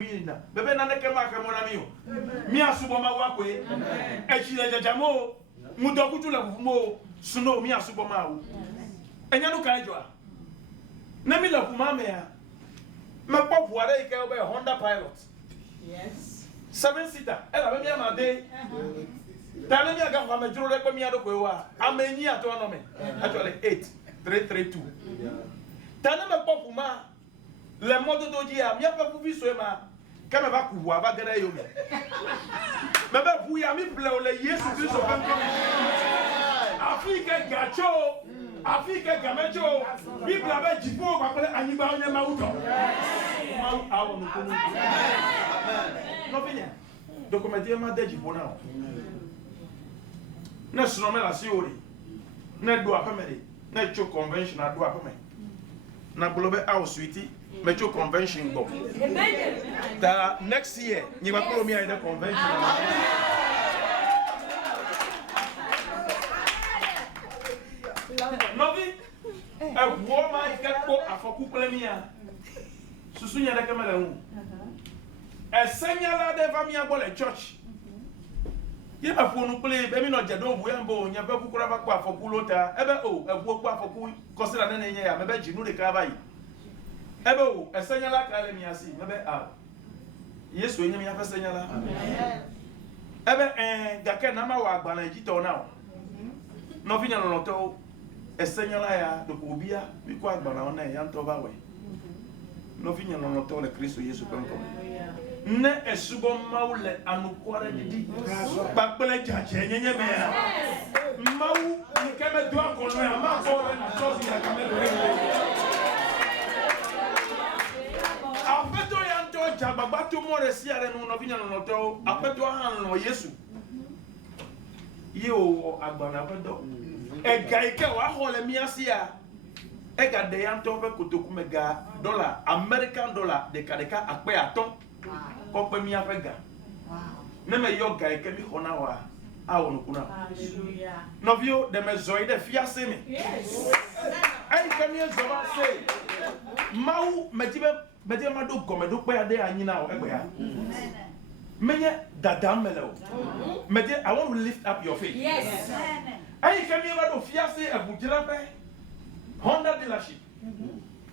bebe na neke maka mona miyo mi asubo ma wa kwe e chi le jajamo mu do kutu le mo suno mi asubo ma wo enya no kai joa na mi la kuma me ya me pop ware ike obe Honda Pilot yes 7-seater e la be mi ama de tane mi aga kwa me juro le ko mi ado ko wa amenyi ato no me actually 8332 tane me pop ma le modo doji ya mi apa ku biso ma kama ba ku wa ba gana yo me me ba bu ya mi ple o le Yesu Kristo ba ko Afrika gacho Afrika gamecho Biblia ba jipo kwa pele anyiba onye ma uto ma awo no ko no binya documenter ma de jipo na na suno me la si ori na do apamede na cho convention ado apame na globe house suite Metro convention go. The next year, you will call me at the convention. Novi, a woman can go a foculemia. Susunya de Cameroon. A señala de Vamia Bolle Church. You have one play, baby not Jado, Wembo, Yabaku Krabaka for Kulota, ever oh, a walk for Kul, Costa and Nene, maybe you know the Cabai. Ebo esenyala kale mi asi mebe a Yesu enye mi afa senyala ebe gake na ma wa agba na jito na no finya no to esenyala ya do ko bia mi ko agba na ona ya nto ba we no finya no to le Kristo Yesu kanko ne esubo maule anukware didi ba pele jaje nyenye be ya mawu nkeme do akono ya ma ko na so si ya kamelo apeto ya nto jababa to more siare no no vinya no to apeto han no Yesu yo agbana pedo e gaike wa hole mi asia e ga de ya nto be kotoku mega dollar American dollar de kadeka akpe aton ko pe mi afega ne me yo gaike mi hona wa awo no kuna hallelujah no vio de me zoide fiase me yes ai kami zoba say mau Mede ma do gomedo pe ade anyina o egbe ya menye dadam melo mede I want to lift up your faith yes ayi kemi ma do fiase abujira pe Honda dealership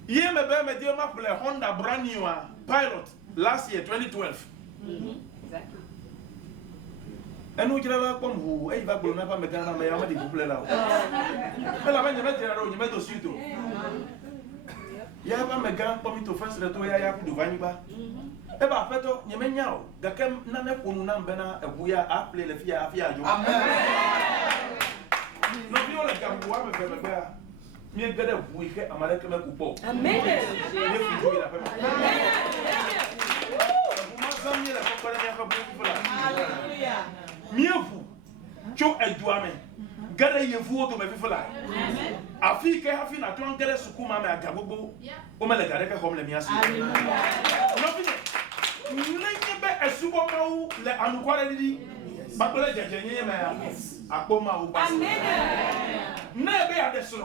ye mede ma play Honda brand new Pilot last year 2012 exactly enu jira ba pom hu e ba gboro na pa mega na me ya ma di play la o me la menye me jira ro nye me do suito ya ba mega pomi to first reto ya ku do vaniba e ba feto nyemenya o gakem na ne kunu na mbe na ebuya a play le fia afia ajo amen no bi o le gambu wa me be mega mi gede bu ike amale ke me ku po amen ye ku do ila pe amen bu ma zami la ko kore ya ka bu ku la hallelujah mi efu cho eduame gede ye fu o to me fifula amen afi ke hafi na ton gere sukuma me agagbogbo o me le gare ke hom le mi asi no fi nenye be esubo mawu le anukware didi bakole jeje nyenye me akpo mawu basi amen na be adeso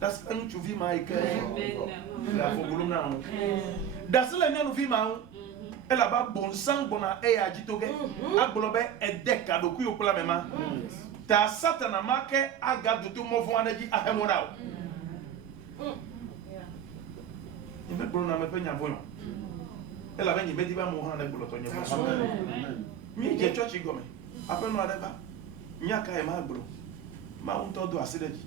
das an chuvi mai ke la fogulu na no das le nyanu fi mawu ela ba bon sang bona e ajitoge agbolobe edeka do ku yokola mema ta satana make aga dudu movu anaji ahemona o ibe bro na me penya vono ela benyi bedi ba mo hana gbolo to nye amen mi je church gome apeno adeba nyaka e ma gbolo ma unto do asideji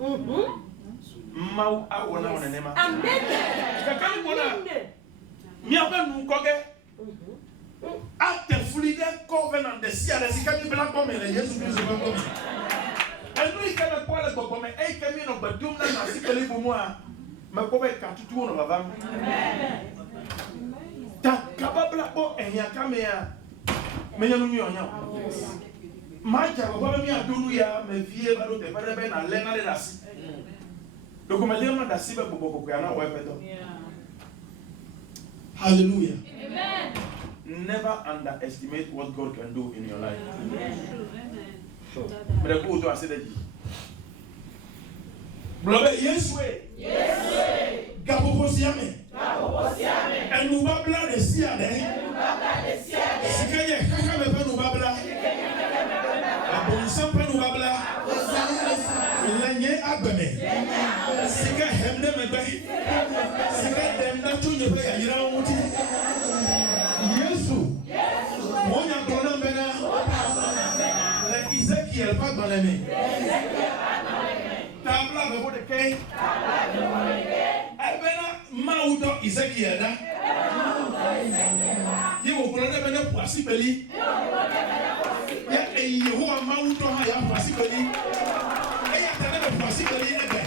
ma awona wona nema amen kakali bona mi apenu koge acte fluide covenant de sia de sikami bla come le Yesu Kristo ko enu ikana kwa le gbogbo e kemi no gbadum na sikeli bu mu a me ko be ka tutu no baba amen ta kababla bo ehia kamea me nyanu mi onya ma ja baba mi adunu ya me vie ba do te pere be na lenga le dasi dokumele ma dasi be gbogbo ko ya na wa peto hallelujah amen never underestimate what God can do in your life amen but go to say that Blobe Yeswe Gabo Siame And Nubabla the Siade. Sikaya Kakame Nubabla. Abonsampa Nubabla. Lanye Abame. Sika Hemdeme. Sika Demna Tunya Yiramuti. Yesu. Monya Dona Bena. Like Ezekiel Pagmaneme. Tabla before the king. Maudo Ezekiel da. You will go to possibly. Yet a Yehovah Maudo Haya possibly. I have never possibly ever.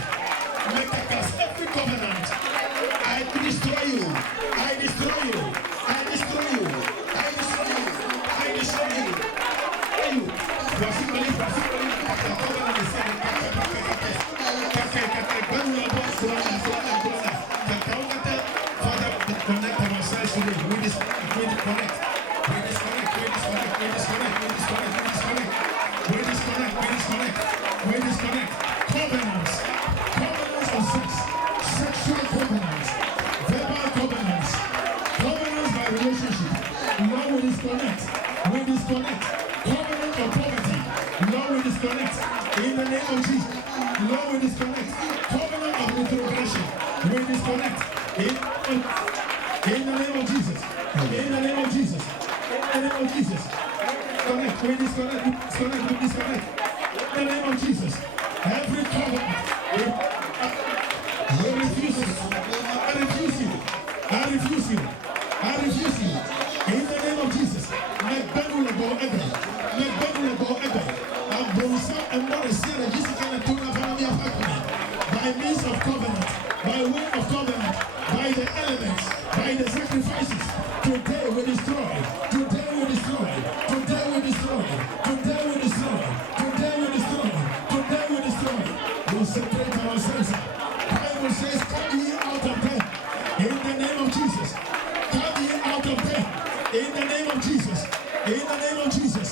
Make a cast every covenant. I destroy you. I destroy you. I destroy you. I destroy you. I destroy you. You possibly. The covenant is connect ourselves today. We disconnect. Covenants of sex, sexual covenants, verbal covenants, covenants by relationship. Lord, we disconnect. Covenant of poverty. Lord, we disconnect. In the name of Jesus. Lord, we disconnect. Covenant of retrogression. We disconnect. In the name of Jesus. In the name of Jesus. In the name of Jesus. Connect. We disconnect. We disconnect. In the name of Jesus. Every covenant. We refuse it. I refuse you. I refuse you. I refuse you. In the name of Jesus. Let Benula go ever. Let Benula go ever. And Bonsa and Morrison and Jessica and Tuna Family of Hakuna. By means of covenant. By way of covenant. By the elements. By the sacrifices. Today we destroy. Today we destroy. Today we destroy. Today we destroy. Today we destroy. Today we destroy. We separate ourselves. Bible says, come ye out of them. In the name of Jesus. Come ye out of them. In the name of Jesus. In the name of Jesus.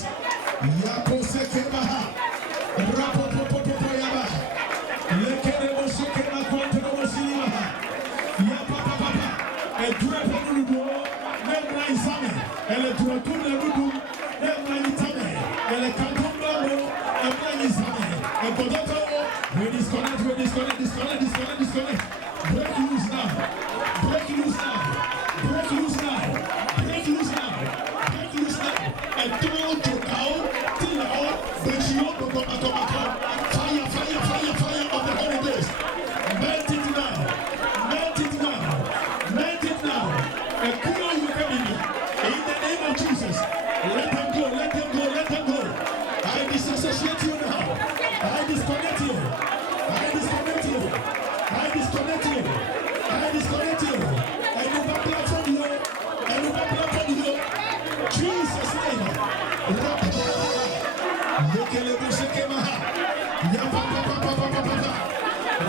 Yakosekebaha. Rapopopopoyaba. Lekerebo sekema kontrobo silimaha. Yapapapapa. Edrepo nudo. Nebra isame. Ele tuatune nudu. Nebra itame. Ele kantombaro. Nebra isame. Ekodoto. We disconnect. Break loose now. Break loose now. Break loose now. Break loose now. Break loose now. And throw to out. Till out. But you won't go back. Fire of the Holy Ghost. Melt it now. And cool you coming in the name of Jesus. Let them go. I disassociate you now. I disconnect you. And you back platform you. Jesus' name. Lekelebo sekemaha. Yapapapapapapa.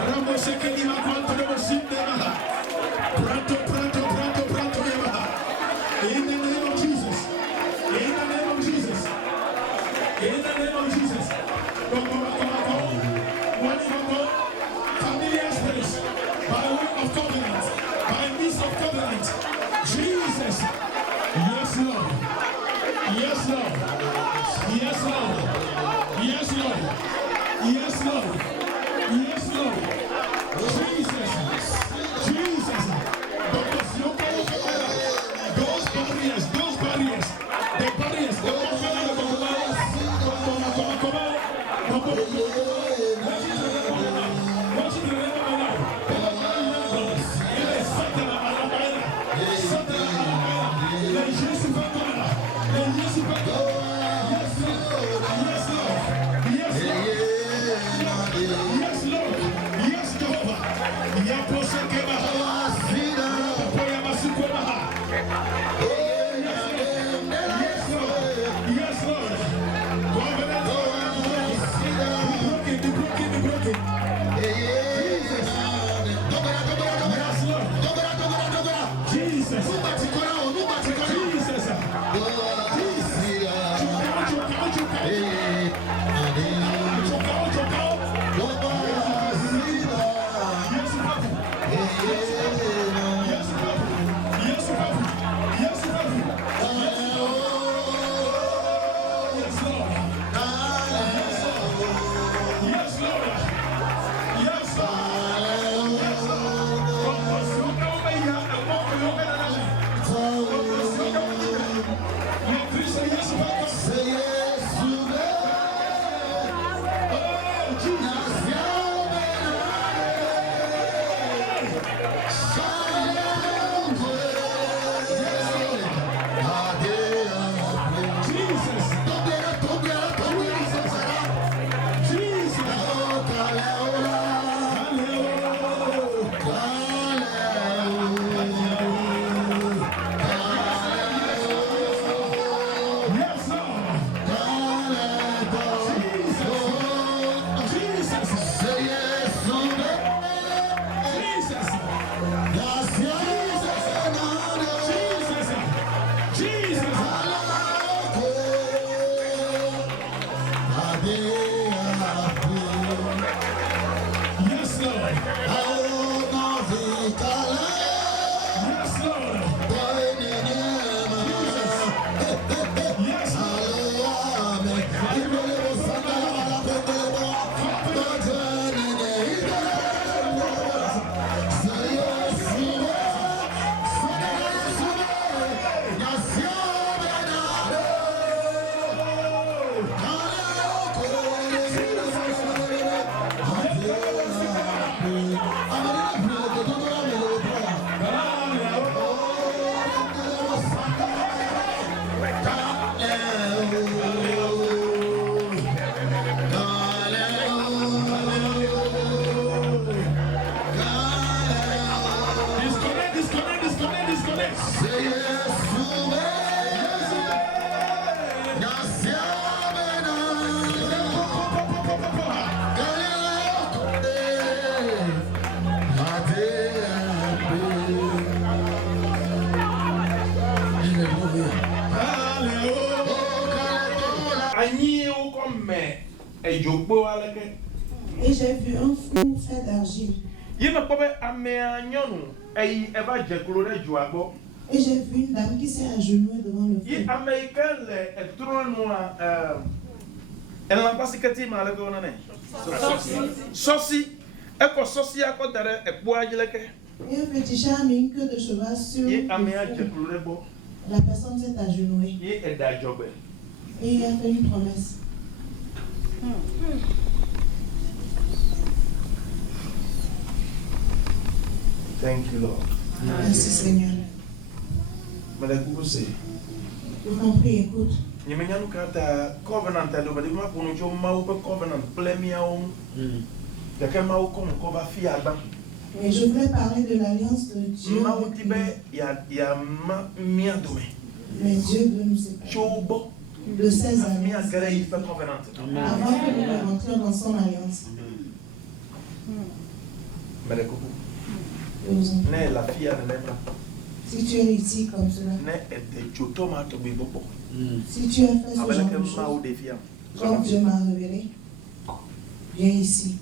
Rambo sekelima kontrobo sindemaha. Pranto yamaha. In the name of Jesus. Familiar spirits. By way of covenant. By means of covenant. Jesus. Yes, Lord. Jesus. Because those barriers, Et j'ai vu un four fait d'argile. Et j'ai vu une dame qui s'est agenouillée devant le four. Et un petit chat a mis une queue de cheval sur le four. La personne s'est agenouillée. Et il a fait une promesse. Thank you, Lord. Merci Seigneur. Je t'en prie, écoute. Mais je voulais parler de l'alliance de Dieu. Mais Dieu veut nous séparer de ces alliances avant que nous ne rentrions dans son alliance. Si tu es ici comme cela, si tu as fait ce genre de choses, comme Dieu m'a révélé, viens ici.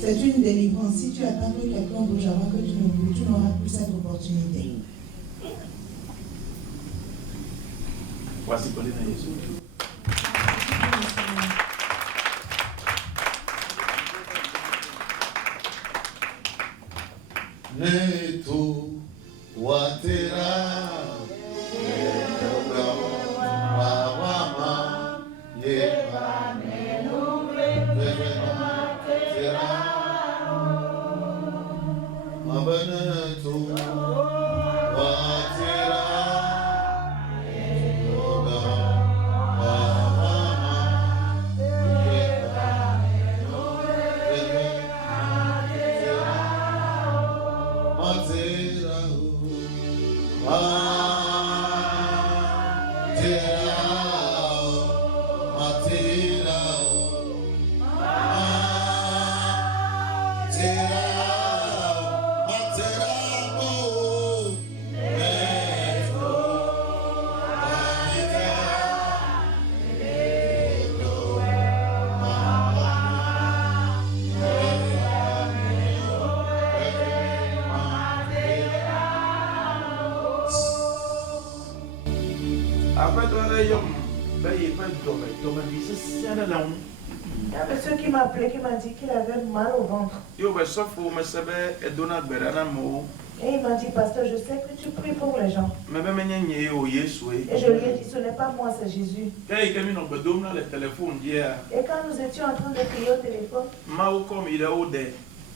C'est une délivrance. Si tu attends que quelqu'un bouge avant que tu n'auras plus cette opportunité. Voici Colin à Jésus. Neto watera wawama yeba tera mabaneto watera Il y a un monsieur qui m'a appelé, qui m'a dit qu'il avait mal au ventre. Et il m'a dit, pasteur, je sais que tu pries pour les gens. Et je lui ai dit, ce n'est pas moi, c'est Jésus. Et quand nous étions en train de prier au téléphone,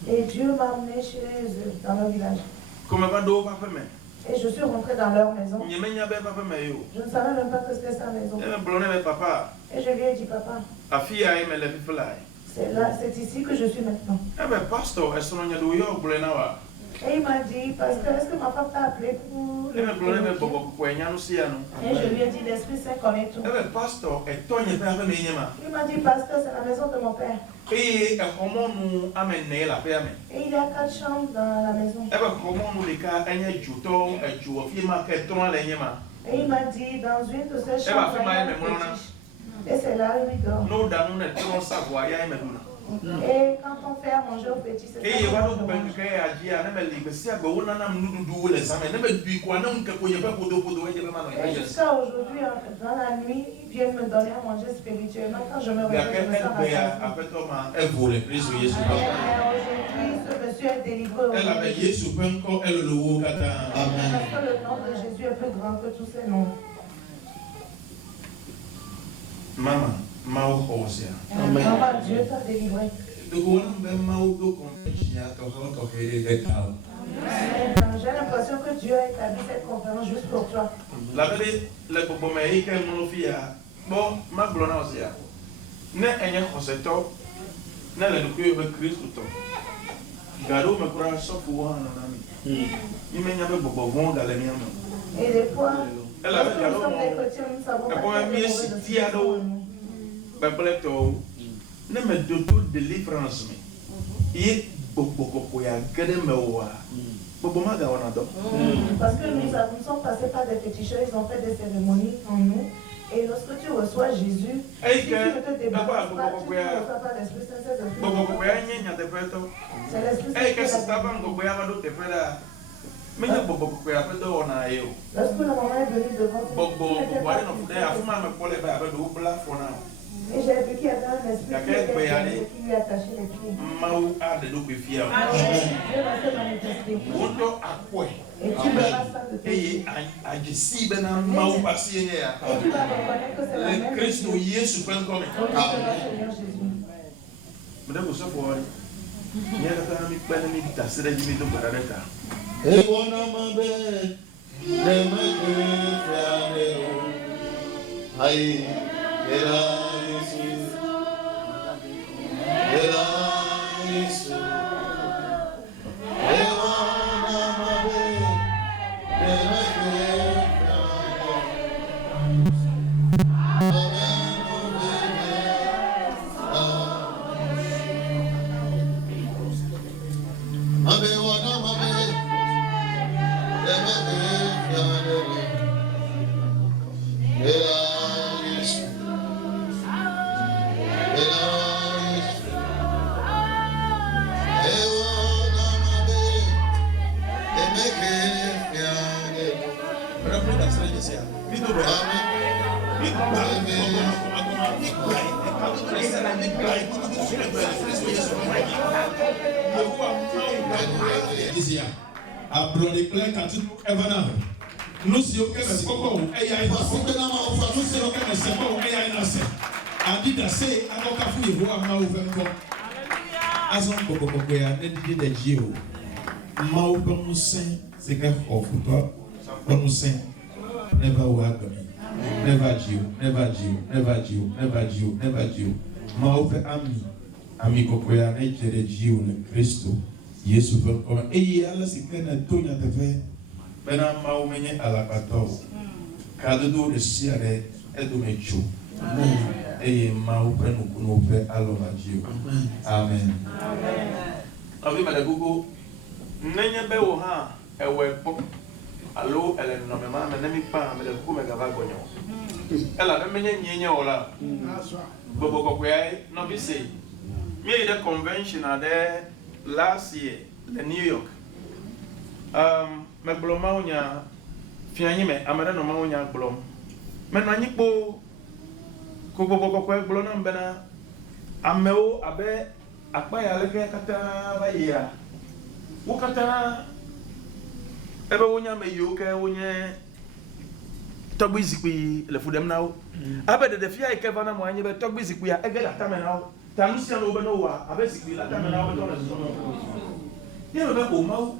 et Dieu m'a amené chez eux, dans leur village. Et je suis rentré dans leur maison. Je ne savais même pas que c'était sa maison. Et je lui ai dit, papa, c'est ici que je suis maintenant. Et il m'a dit, pasteur, est-ce que ma femme t'a appelé pour le Et je lui ai dit, l'Esprit Saint connaît tout. Il m'a dit, pasteur, c'est la maison de mon père. Et il y a 4 chambres dans la maison. Et il m'a dit, dans une de ces chambres, il y a un fétiche. Et c'est là où il dort. Et quand on fait à manger au fétiche, c'est ça. Et jusqu'à aujourd'hui, dans la nuit, ils viennent me donner à manger spirituellement. Quand je me réveille, je me sens rassasiée. Aujourd'hui, ce monsieur est délivré. Parce que le nom de Jésus est plus grand que tous ces noms. Maman, Dieu t'a délivré. J'ai l'impression que Dieu a établi cette conférence juste pour toi. La vérité, le problème est que mon fils a bon, ma blonde aussi a. Ne ayant conceto, ne le nucléaire de Christ tout. Garo me croit sauf ou un ami. Il m'a dit que bon dans les miens. Et des fois, elle avait dit alors, ne me doto délivrance me. Et beaucoup ya gade me wa. Parce que nous sommes passés par des féticheurs, ils ont fait des cérémonies en nous. Et lorsque tu reçois Jésus, si tu ne te débarrasses pas, tu ne reçois pas l'Esprit Saint. C'est l'Esprit Saint. Lorsque la maman est venue devant et j'ai vu qu'il y avait un esprit qui lui attachait les pieds. Dieu va se manifester. Et tu verras ça de tes yeux. Et tu vas reconnaître que c'est la même Christ. Au nom de Seigneur Jésus. Never welcome me. Never Jew, never Jew, never Jew, never Jew, never Jew. Mauve ami kokoya na jere Jew na Kristo. Yesu veut comme et Allah c'est que na tonya te fait. Bena mau menye alapato. Kado de siare edo mechu. Et mau prenu kuno fe alova Jew. Amen. Amen. Abi malagugo nenya be wo ha ewe pop. Allo elle ne me m'a même pas me le coup me gava gonyo. Elle a même nyenye ola. Bobo kokoya no be say. Me the convention there last year in New York. Me bloma onya fianyi me amara no ma onya blom. Me no anyipo ko bobo kokoya blona mbena ameo abe akpa ya leke kata ba ya. Wo kata ebe wonya me yoke wonye togbi zikwi le fudem nawo abe de fia ikeva na mo anye be togbi zikwi ya ege la tame nawo tanu sia no be no wa abe zikwi la tame nawo be to na so ye be ko mawo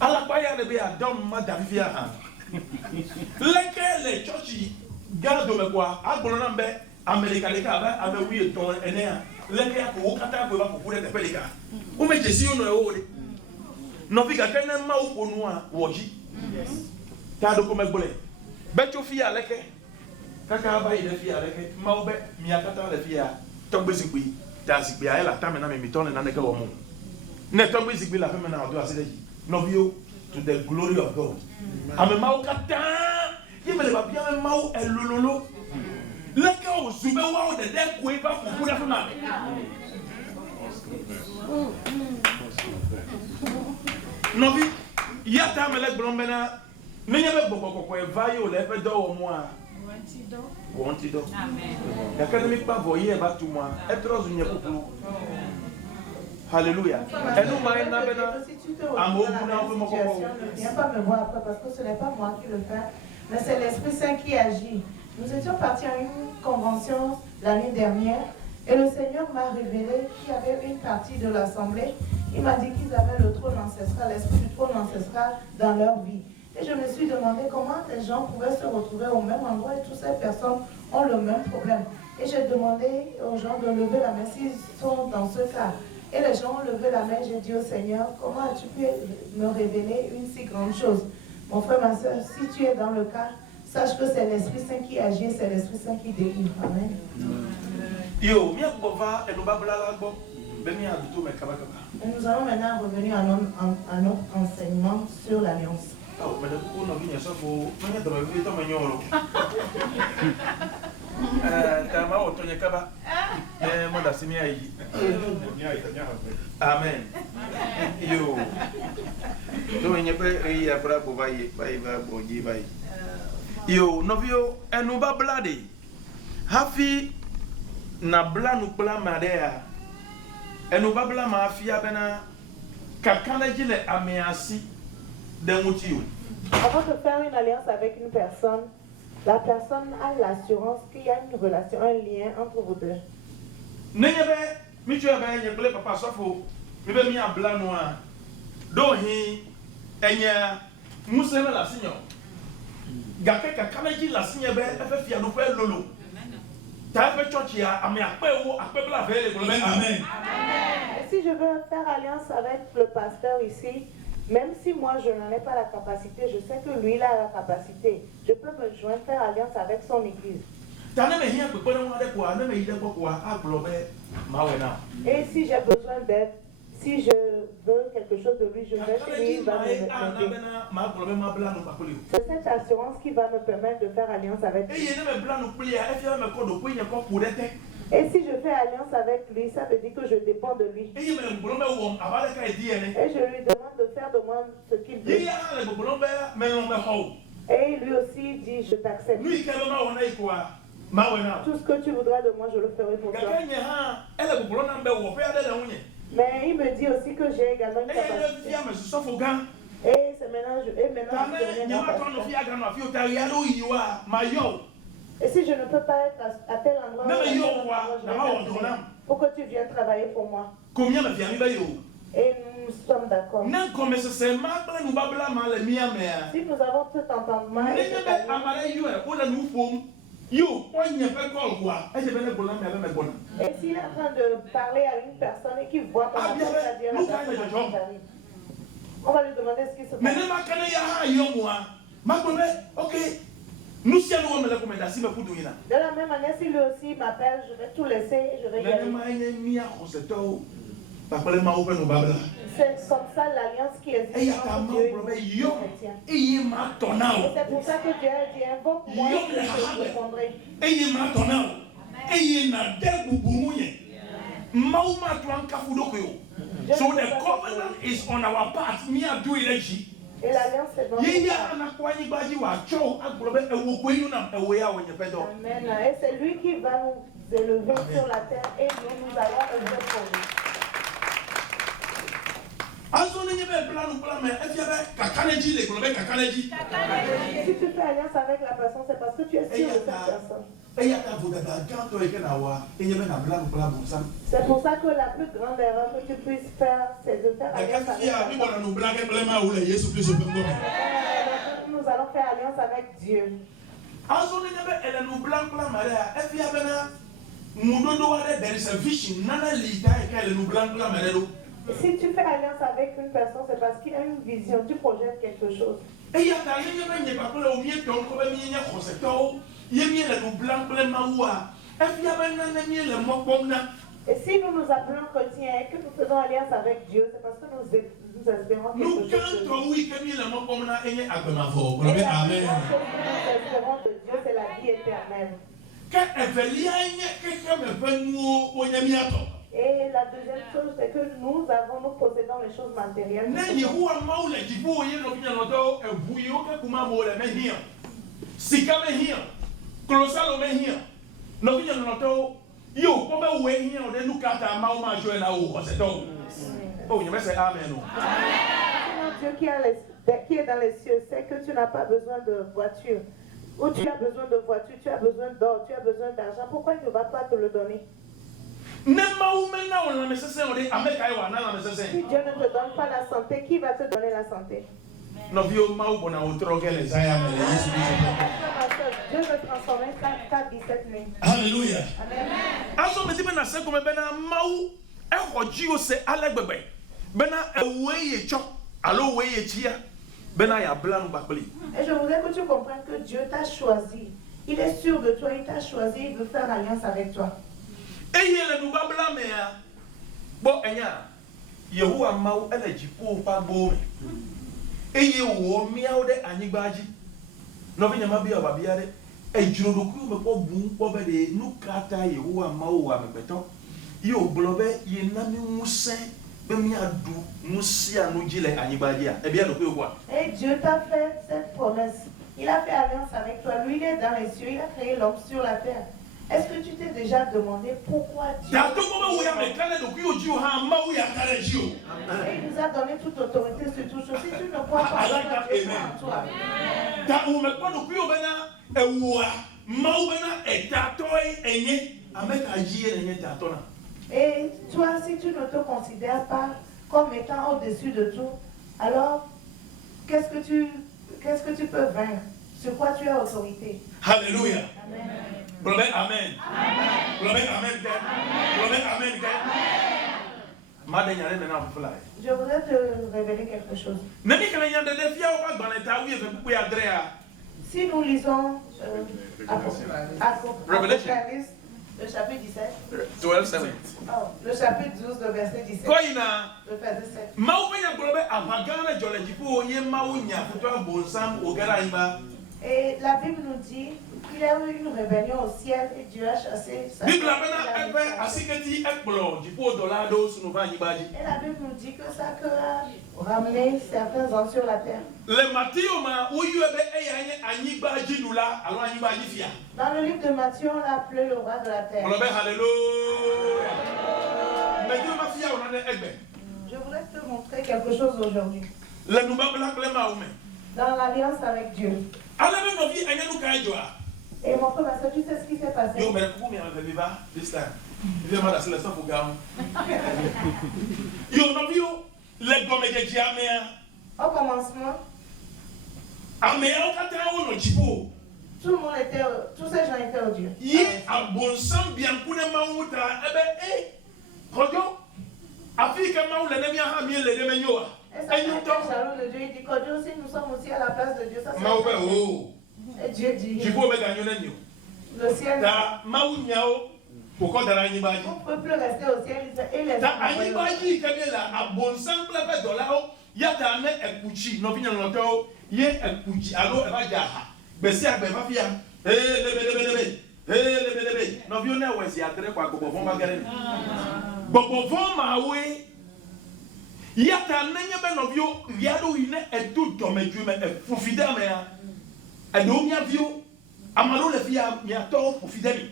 ala pa ya de be adom ma da fia ha leke le church gado me kwa agboro na mbe america le ka ba abe wi ton ene ya leke ya ko kata ko ba ko pure de pelika o me jesi yo no e wo de Non, il y a quelqu'un qui m'a pour nous, Waji. T'as de comme bolé. Beto fille à l'éque. Kaka ba il fille à l'éque. Maube, miakata le fille à tomber zigbi. T'as zigbi à elle a ta maintenant mais mitonne n'a que au monde. Ne tomber zigbi la femme maintenant doit se Novio to the glory of God. Ame mau kata. Il me va bien mau el lolo. L'éque au zube wa de de kwe ba pour la femme. Novi, yata melek blombena, menyebe boko ko evaye o lefe do o moi. Wantido. Amen. L'académique pas voyer ba tout moi. Etros unye popo. Alléluia. Et nous maïna bena. Amour buna on moko. Ne viens pas me voir après parce que ce n'est pas moi qui le fais, mais c'est l'Esprit Saint qui agit. Nous étions partis à une convention l'année dernière et le Seigneur m'a révélé qu'il y avait une partie de l'assemblée. Il m'a dit qu'ils avaient le trône ancestral, l'esprit du trône ancestral dans leur vie. Et je me suis demandé comment les gens pouvaient se retrouver au même endroit et toutes ces personnes ont le même problème. Et j'ai demandé aux gens de lever la main s'ils sont dans ce cas. Et les gens ont levé la main, j'ai dit au Seigneur, comment as-tu pu me révéler une si grande chose? Mon frère, ma soeur, si tu es dans le cas, sache que c'est l'Esprit Saint qui agit, c'est l'Esprit Saint qui délivre. Amen. Yo, mieux bova et nous babla bo. Nous allons maintenant revenir à notre enseignement sur l'alliance. Amen. Yo, novio, et nous bablade. Hafi na bla nous bla madea. Et nous babla ma fia bena kakana jile ameasi de mutio. Avant de faire une alliance avec une personne, la personne a l'assurance qu'il y a une relation, un lien entre vous deux. N'yebe, mi tu ebe nyebele papa sofo, mi be mi abla noa. Do hi enya museme la sinyo. Gake kakana jile la sinye be efe fia do fe lolo. Amen. Et si je veux faire alliance avec le pasteur ici, même si moi je n'en ai pas la capacité, je sais que lui il a la capacité. Je peux me joindre, faire alliance avec son église. Et si j'ai besoin d'aide, si je veux quelque chose de lui, je vais chez lui, il va m'aider. C'est cette assurance qui va me permettre de faire alliance avec lui. Et si je fais alliance avec lui, ça veut dire que je dépends de lui. Et je lui demande de faire de moi ce qu'il veut. Et lui aussi dit, je t'accepte. Tout ce que tu voudras de moi, je le ferai pour toi. Mais il me dit aussi que j'ai également une capacité. Et c'est maintenant je deviens et si je ne peux pas être à tel endroit, pour que tu viennes travailler pour moi. Et nous sommes d'accord. Si nous avons tout entendement, et s'il est en train de parler à une personne et qu'il voit comment ça dire, on va lui demander ce qui se passe. De la même manière, si lui aussi m'appelle, je vais tout laisser et je vais y aller. C'est comme ça l'alliance qui existe entre Dieu et les chrétiens. Et c'est pour ça que Dieu a dit, invoque-moi et je te répondrai. So the covenant is on our part. Me are doing it. Et l'alliance est dans notre part. Amen. Et c'est lui qui va nous élever sur la terre et nous allons œuvrer pour lui. Si tu fais alliance avec la personne, c'est parce que tu es sûr de cette personne. C'est pour ça que la plus grande erreur que tu puisses faire, c'est de faire alliance avec la personne. Nous allons faire alliance avec Dieu. Et si tu fais alliance avec une personne, c'est parce qu'il a une vision, tu projettes quelque chose. Et il y a ta ligne, il y a pas de au mieux ton comme il y a concepteur, il y a bien le blanc plein maoua. Et puis il y a bien le mot comme ça. Et si nous nous appelons chrétiens et que nous faisons alliance avec Dieu, c'est parce que nous espérons quelque Nous chose de Dieu. cantons oui que le mot comme ça et à Et la Amen. première chose que nous espérons de Dieu, c'est la vie éternelle. Et la deuxième chose, c'est que nous possédons les choses matérielles. Dieu qui est dans les cieux sait que tu n'as pas besoin de voiture. Ou tu as besoin de voiture, tu as besoin d'or, tu as besoin d'argent. Pourquoi il ne va pas te le donner? Si Dieu ne te donne pas la santé, qui va te donner la santé? Dieu veut transformer ta 17 000. Hallelujah. Et je voudrais que tu comprennes que Dieu t'a choisi. Il est sûr de toi, il t'a choisi, il veut faire alliance avec toi. Et Dieu t'a fait cette promesse. Il a fait alliance avec toi. Lui, il est dans les cieux. Il a créé l'homme sur la terre. Est-ce que tu t'es déjà demandé pourquoi Dieu... Et il nous a donné toute autorité sur toute chose. Si tu ne crois pas, Dieu en toi. Et toi, si tu ne te considères pas comme étant au-dessus de tout, alors qu'est-ce que tu peux vaincre? Sur quoi tu as autorité? Hallelujah. Amen. Amen. Amen. Amen. Je voudrais te révéler quelque chose. Si nous lisons Apocalypse, le chapitre 17. 12:7. Oh, le chapitre 12, le verset 17. Le verset 7. Et la Bible nous dit qu'il y a eu une rébellion au ciel et Dieu a chassé sa Et la Bible nous dit que ça a ramené certains hommes sur la terre. Dans le livre de Matthieu, on l'a appelé le roi de la terre. Je voudrais te montrer quelque chose aujourd'hui. Dans l'alliance avec Dieu. Et mon frère, tu sais ce qui s'est passé? Au commencement, tout le monde était, tous ces gens étaient odieux. Et ça, jaloux de Dieu, il dit que Dieu aussi, nous sommes aussi à la place de Dieu. Ça, et Dieu dit, le ciel, on ne peut plus rester au ciel et les Yata nanya benovio viado ine edu domejume efufidamea adomia vio amalo le via miato fufidemi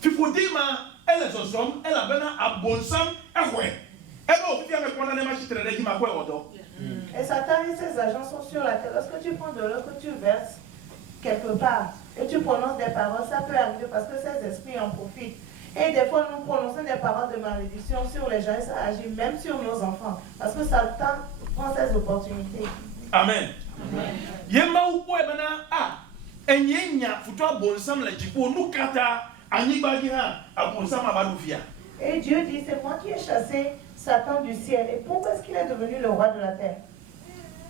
fifudima ele zosom ele bena abonsam ehwe ebe ofifia me kona ne machitre de ma kwe odo. Et Satan et ses agents sont sur la terre. Lorsque tu prends de l'eau que tu verses quelque part et tu prononces des paroles, ça peut arriver parce que ces esprits en profitent. Et des fois, nous prononçons des paroles de malédiction sur les gens et ça agit même sur nos enfants. Parce que Satan prend ces opportunités. Amen. Yema upo ebena enyenya futo abonsam la jipo nukata anibagi ha abonsam abadufia. Et Dieu dit, c'est moi qui ai chassé Satan du ciel. Et pourquoi est-ce qu'il est devenu le roi de la terre?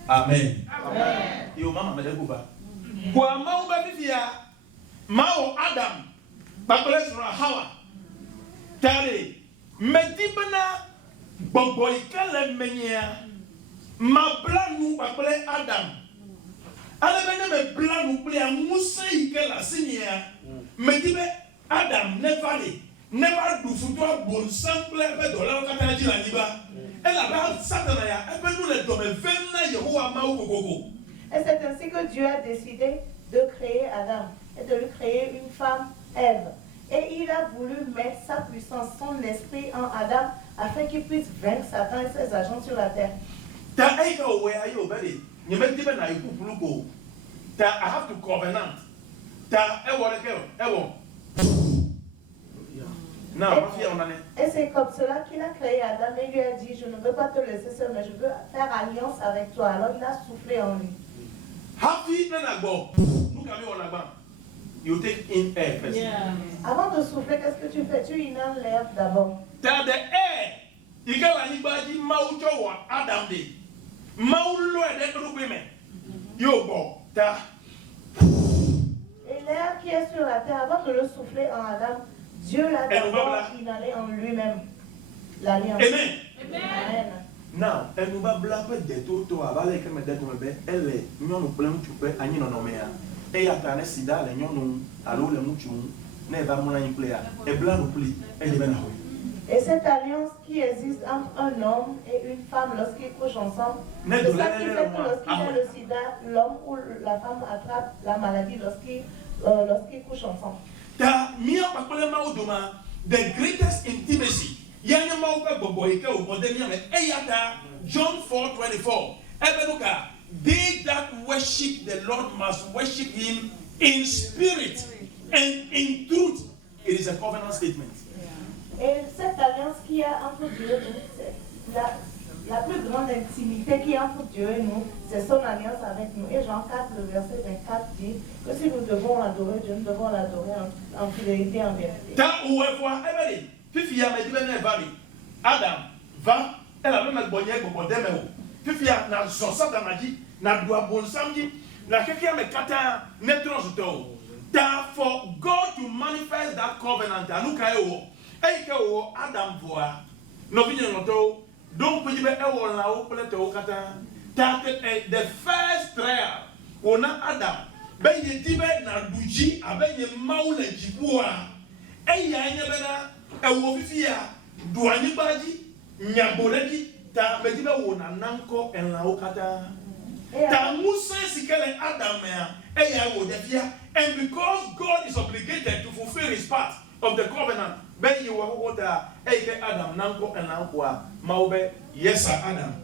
Amen. Amen. Yo mama me dekuba. Kwa mau ba bibia mau Adam bakole sura Hawa. Tare medibana boboy kala menya ma blanu bakole Adam. Ale bene me blanu plia musai kala sinia. Medibe Adam never do futo bon sample be dollar kata ji la niba. Elle a Satan ya e pe nous le domaine venna Yehowa mau gogogo. Et c'est ainsi que Dieu a décidé de créer Adam et de lui créer une femme, Ève. Et il a voulu mettre sa puissance, son esprit en Adam afin qu'il puisse vaincre Satan et ses agents sur la terre. I have to covenant. Et c'est comme cela qu'il a créé Adam et lui a dit, je ne veux pas te laisser seul, mais je veux faire alliance avec toi. Alors il a soufflé en lui. You take in air first. Yeah. Avant de souffler, qu'est-ce que tu fais? Tu inhales l'air d'abord. T'as the air. Il y a la libadi maucho wa Adam de. Maulo et de yo bon. Ta. Et l'air qui est sur la terre, avant de le souffler en Adam, Dieu l'a d'abord inhalé en lui-même. L'alliance. Amen. Amen. Now, elle nous va blapper des toto à valer comme des toto elle est non plein tu peux ani non nomea. Et ya tane sida le nyonu alo le muchu ne va mon ani player. Et blanc nous pli elle est là. Et cette alliance qui existe entre un homme et une femme lorsqu'ils couchent ensemble, c'est ça qui fait que lorsqu'il y a le sida, l'homme ou la femme attrape la maladie lorsqu'ils couchent ensemble. Ta mia pakole mauduma the greatest intimacy. Yanya mauka boboike o bodemia me eyata John 4:24. Ebenuka they that worship the Lord must worship him in spirit and in truth. It is a covenant statement. Et cette alliance qu'il y a entre Dieu et nous, c'est la plus grande intimité qu'il y a entre Dieu et nous, c'est son alliance avec nous. Et Jean 4, le verset 24 dit que si nous devons adorer Dieu, nous devons l'adorer en fidélité et en vérité. Adam va, elle a même bonnier pour demeu. Fifia na zosa damaji na dua bonsamji na kekia me kata netros do. That for God to manifest that covenant anuka ewo. Eike wo Adam voa. No vinyo no to don't put you ewo na o plete o kata. That the first trial wona Adam be ye dibe na duji abenye maula jibua. Eya anya bena ewo fifia duani baji nyaboleji ta medibe wona nanko en la okata ta musa sikele Adam eya wo defia, and because God is obligated to fulfill his part of the covenant ben you water eike Adam nanko en la kwa maube yes Adam